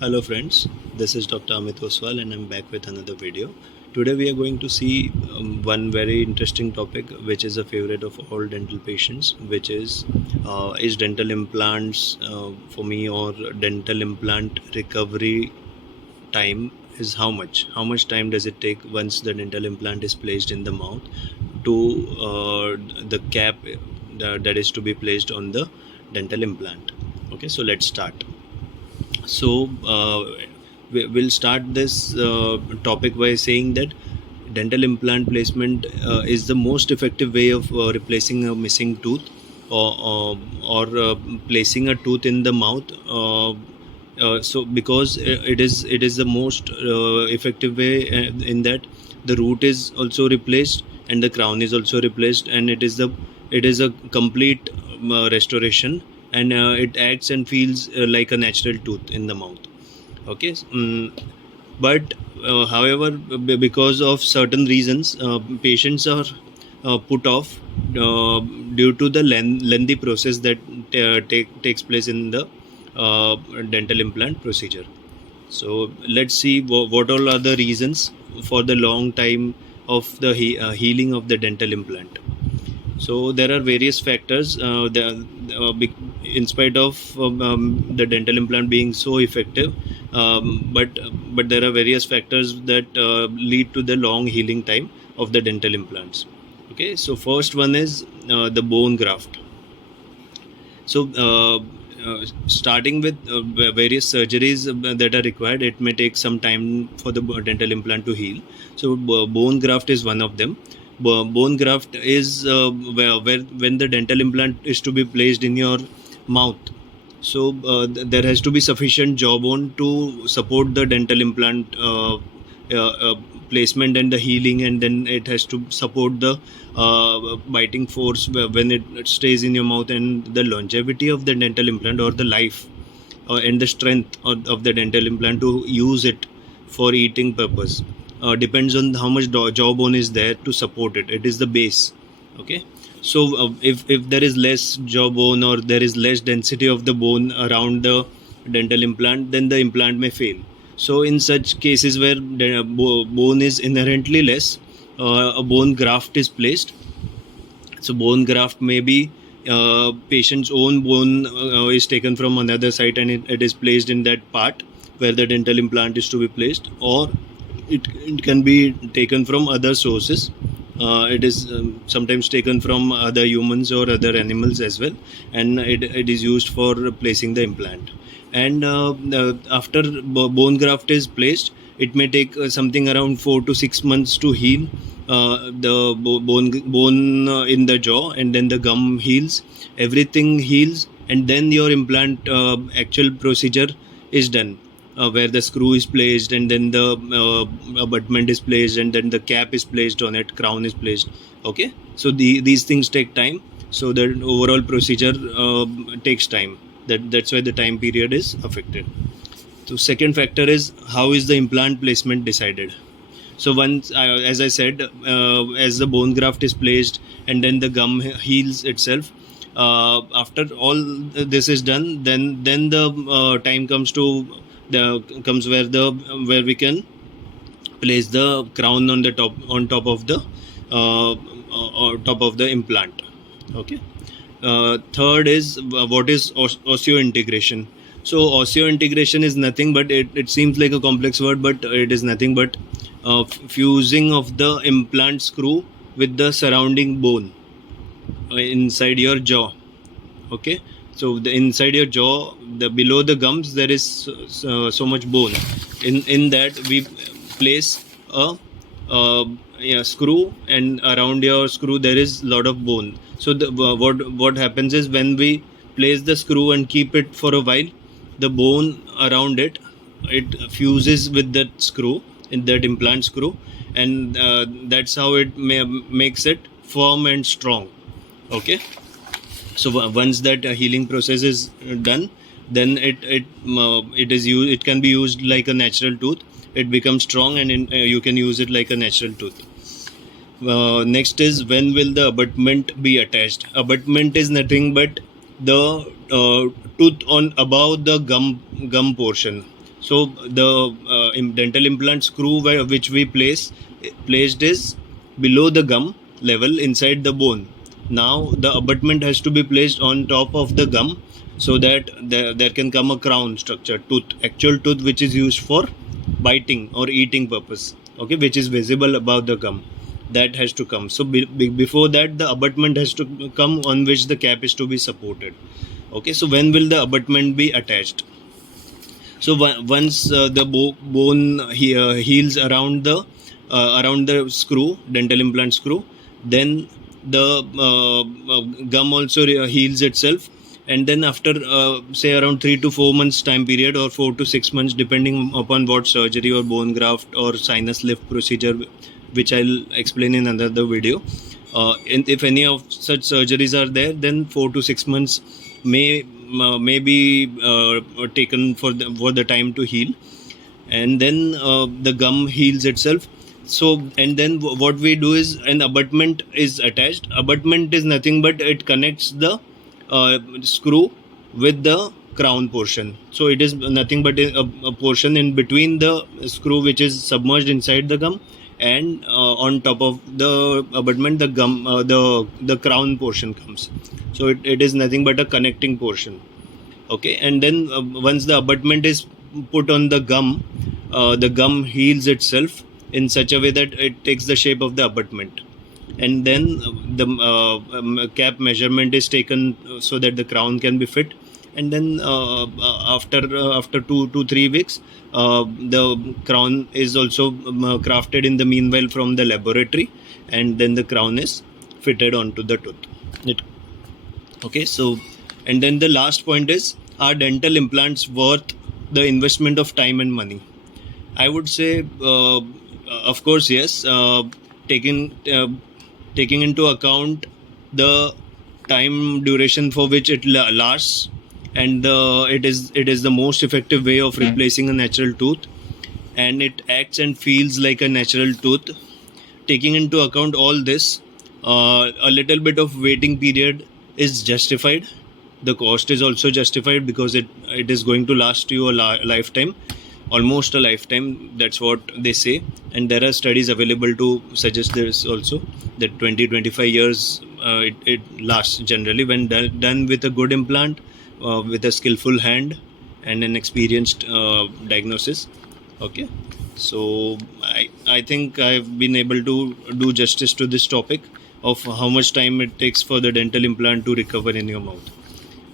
Hello friends, this is Dr. Amit Oswal and I'm back with another video. Today we are going to see one very interesting topic which is a favorite of all dental patients, which is dental implants for me, or dental implant recovery time is how much? How much time does it take once the dental implant is placed in the mouth to the cap that is to be placed on the dental implant? Okay, so let's start. So we'll start this topic by saying that dental implant placement is the most effective way of replacing a missing tooth, or placing a tooth in the mouth. So because it is the most effective way, in that the root is also replaced and the crown is also replaced, and it is a complete restoration, and it acts and feels like a natural tooth in the mouth. Okay. But however, because of certain reasons, patients are put off due to the lengthy process that takes place in the dental implant procedure. So let's see what all are the reasons for the long time of the healing of the dental implant. So there are various factors. In spite of the dental implant being so effective, but there are various factors that lead to the long healing time of the dental implants. Okay, so first one is the bone graft. So starting with various surgeries that are required, it may take some time for the dental implant to heal. So bone graft is one of them. Bone graft is where when the dental implant is to be placed in your mouth. So there has to be sufficient jawbone to support the dental implant placement and the healing, and then it has to support the biting force when it stays in your mouth, and the longevity of the dental implant, or the life and the strength of the dental implant to use it for eating purpose depends on how much jawbone is there to support it. It is the base. Okay. So if there is less jawbone, or there is less density of the bone around the dental implant, then the implant may fail. So in such cases where the bone is inherently less, a bone graft is placed. So bone graft may be patient's own bone is taken from another site, and it is placed in that part where the dental implant is to be placed, or it can be taken from other sources. It is sometimes taken from other humans or other animals as well, and it is used for placing the implant. And after bone graft is placed, it may take something around 4 to 6 months to heal the bone in the jaw, and then the gum heals, everything heals, and then your implant actual procedure is done, where the screw is placed, and then the abutment is placed, and then the cap is placed on it, crown is placed. Okay, so these things take time, so the overall procedure takes time. That's why the time period is affected. So second factor is, how is the implant placement decided? So once, as I said, as the bone graft is placed and then the gum heals itself, after all this is done, then the time comes to the comes where we can place the crown on top of the top of the implant. Okay. Third is, what is osseointegration? So osseointegration is nothing but, it seems like a complex word, but it is nothing but fusing of the implant screw with the surrounding bone inside your jaw. Okay. So the inside your jaw, the below the gums, there is so much bone. In that we place a screw, and around your screw there is lot of bone. So what happens is, when we place the screw and keep it for a while, the bone around it fuses with that screw, in that implant screw, and that's how it makes it firm and strong. Okay. So once that healing process is done, then it can be used like a natural tooth. It becomes strong, and you can use it like a natural tooth. Next is, when will the abutment be attached? Abutment is nothing but the tooth on above the gum portion. So the dental implant screw which we placed is below the gum level inside the bone. Now the abutment has to be placed on top of the gum, so that there can come a crown structure, actual tooth which is used for biting or eating purpose, okay, which is visible above the gum. That has to come. So before that, the abutment has to come on which the cap is to be supported. Okay, so when will the abutment be attached? So once the bone heals around the screw, dental implant screw, then the gum also heals itself, and then after say around 3 to 4 months time period, or 4 to 6 months, depending upon what surgery or bone graft or sinus lift procedure, which I'll explain in another video. And if any of such surgeries are there, then 4 to 6 months may be taken for the time to heal, and then the gum heals itself. So, and then what we do is an abutment is attached. Abutment is nothing but it connects the screw with the crown portion. So it is nothing but a portion in between the screw which is submerged inside the gum, and on top of the abutment, the crown portion comes. So it is nothing but a connecting portion. Okay, and then once the abutment is put on the gum heals itself in such a way that it takes the shape of the abutment, and then the cap measurement is taken so that the crown can be fit, and then after 2 to 3 weeks, the crown is also crafted in the meanwhile from the laboratory, and then the crown is fitted onto the tooth. Okay, so, and then the last point is, are dental implants worth the investment of time and money? I would say, of course, yes. Taking into account the time duration for which it lasts, and it is the most effective way of replacing a natural tooth, and it acts and feels like a natural tooth. Taking into account all this, a little bit of waiting period is justified. The cost is also justified because it is going to last you a lifetime, almost a lifetime. That's what they say, and there are studies available to suggest this also, that 20-25 years it lasts generally when done with a good implant, with a skillful hand and an experienced diagnosis. Okay, so I think I've been able to do justice to this topic of how much time it takes for the dental implant to recover in your mouth.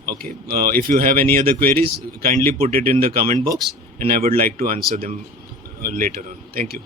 Okay, if you have any other queries, kindly put it in the comment box, and I would like to answer them later on. Thank you.